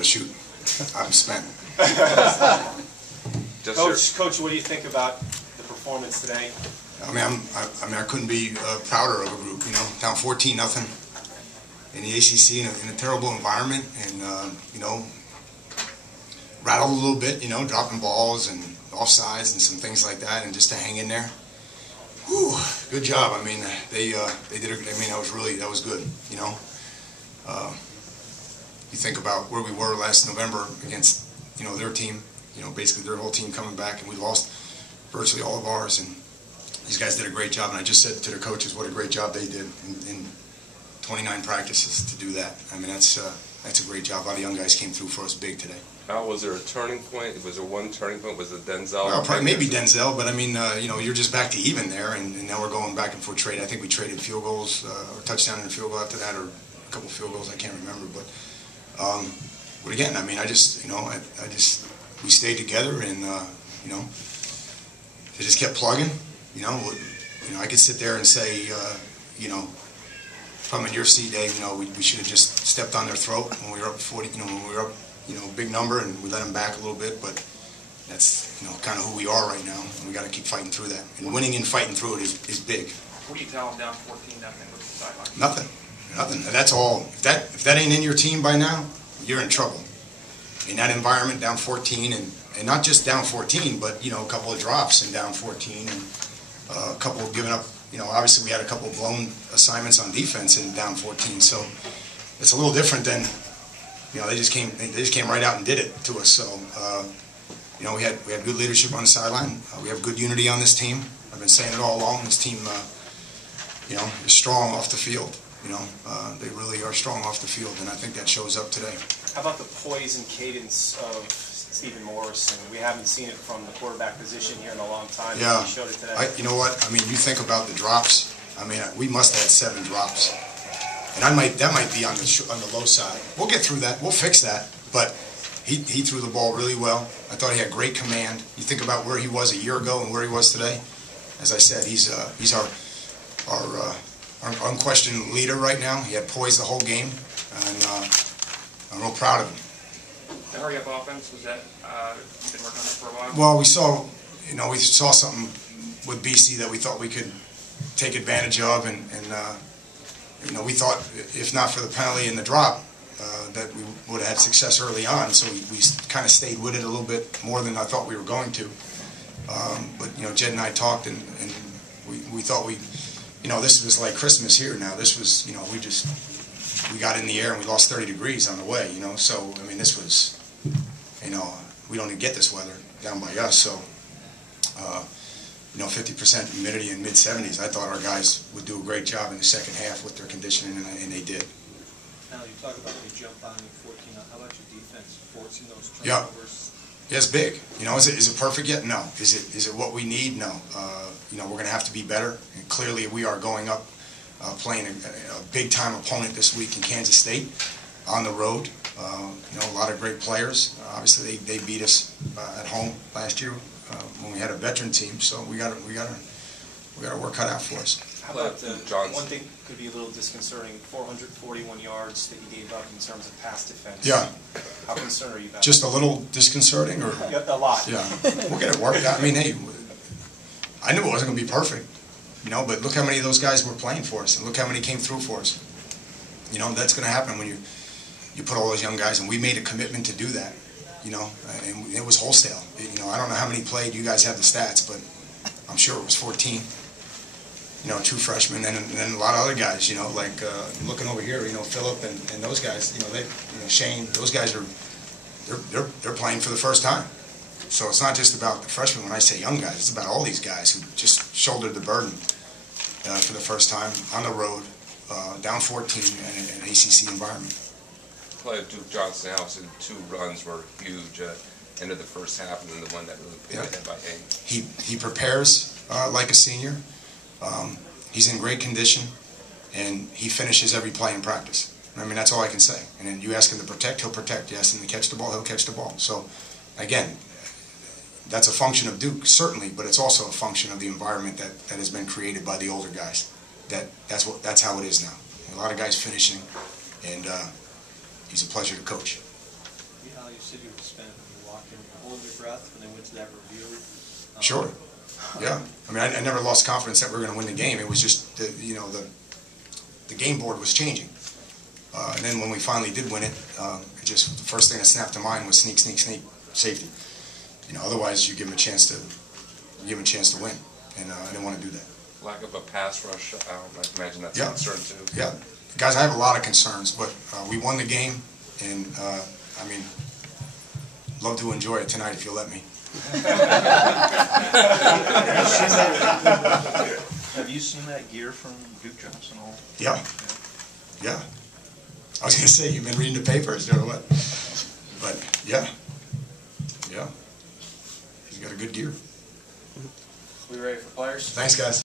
to shoot. I'm spent. Coach, what do you think about the performance today? I mean, I couldn't be prouder of a group. You know, down 14-0 in the ACC in a terrible environment, and you know, rattled a little bit. You know, dropping balls and offsides and some things like that, and just to hang in there. Whew, good job. I mean, they did. I mean, that was good. You know, you think about where we were last November against, you know, their team. You know, basically their whole team coming back, and we lost virtually all of ours. And these guys did a great job. And I just said to the coaches what a great job they did in 29 practices to do that. I mean, that's a great job. A lot of young guys came through for us big today. Al, was there a turning point? Was there one turning point? Was it Denzel? Well, probably maybe Denzel, but I mean, you know, you're just back to even there, and now we're going back and forth trade. I think we traded field goals, or touchdown and a field goal after that, or a couple field goals. I can't remember, but again, I mean, I just, you know, we stayed together, and you know, they just kept plugging. You know, I could sit there and say, you know, if I'm in your seat, Dave, you know, we should have just stepped on their throat when we were up 40. You know, when we were up, you know, big number, and we let them back a little bit, but that's, you know, kind of who we are right now, and we got to keep fighting through that. And winning and fighting through it is big. What do you tell them down 14-0? What's the sideline? Nothing. That's all. If that ain't in your team by now, you're in trouble. In that environment, down 14, and not just down 14, but, you know, a couple of drops and down 14, and a couple of giving up. You know, obviously we had a couple of blown assignments on defense and down 14, so it's a little different than, you know, they just came right out and did it to us. So, you know, we had good leadership on the sideline. We have good unity on this team. I've been saying it all along. This team, you know, is strong off the field. You know, they really are strong off the field, and I think that shows up today. How about the poise and cadence of Stephen Morrison? We haven't seen it from the quarterback position here in a long time. Yeah, he showed it today. you know what? I mean, you think about the drops. I mean, we must have had 7 drops, and that might be on the low side. We'll get through that. We'll fix that. But he threw the ball really well. I thought he had great command. You think about where he was a year ago and where he was today. As I said, he's our unquestioned leader right now. He had poise the whole game, and I'm real proud of him. The hurry-up offense, was that you've been working on it for a while? Well, we saw something with BC that we thought we could take advantage of, and you know, we thought if not for the penalty and the drop, that we would have had success early on. So we kind of stayed with it a little bit more than I thought we were going to. But you know, Jed and I talked, and we thought you know, this was like Christmas here now. This was, you know, we got in the air and we lost 30 degrees on the way, you know. So, I mean, this was, you know, we don't even get this weather down by us. So, you know, 50% humidity and mid-70s. I thought our guys would do a great job in the second half with their conditioning, and they did. Now, you talk about the jump on 14. How about your defense forcing those turnovers? Yeah. Yeah, it's big. You know, is it perfect yet? No. Is it what we need? No. You know, we're going to have to be better. And clearly, we are going up, playing a big-time opponent this week in Kansas State on the road. You know, a lot of great players. Obviously, they beat us at home last year when we had a veteran team. So we got our work cut out for us. How about one thing could be a little disconcerting, 441 yards that you gave up in terms of pass defense. Yeah. How concerned are you about Just a little disconcerting? Or? Yeah, a lot. Yeah. We'll get it worked out. I mean, hey, I knew it wasn't going to be perfect, you know, but look how many of those guys were playing for us, and look how many came through for us. You know, that's going to happen when you put all those young guys, and we made a commitment to do that, you know, and it was wholesale. You know, I don't know how many played. You guys have the stats, but I'm sure it was 14. You know, 2 freshmen, and then a lot of other guys. You know, like looking over here, you know, Phillip and those guys. You know, Shane. Those guys are they're playing for the first time. So it's not just about the freshmen. When I say young guys, it's about all these guys who just shouldered the burden for the first time on the road, down 14 in an ACC environment. Play of Duke Johnson House, and 2 runs were huge. End of the first half, and then the one that really put it in by Haynes. He prepares like a senior. He's in great condition, and he finishes every play in practice. I mean, that's all I can say. And then you ask him to protect, he'll protect. You ask him to catch the ball, he'll catch the ball. So, again, that's a function of Duke, certainly, but it's also a function of the environment that has been created by the older guys. That's how it is now. A lot of guys finishing, and he's a pleasure to coach. you said you were spent when you walked in, holding your breath when they went to that review? Sure. Yeah. I mean, I never lost confidence that we were going to win the game. It was just, the game board was changing. And then when we finally did win it, just the first thing that snapped to mind was sneak, sneak, sneak, safety. Otherwise you give them a chance to win, and I didn't want to do that. Lack of a pass rush, I imagine that's Yeah. a concern too. Yeah, guys, I have a lot of concerns, but we won the game, and I mean, love to enjoy it tonight if you'll let me. Have you seen that gear from Duke Johnson all? Yeah, yeah. I was going to say, you've been reading the papers or what? But yeah, he's got a good gear. We ready for players? Thanks, guys.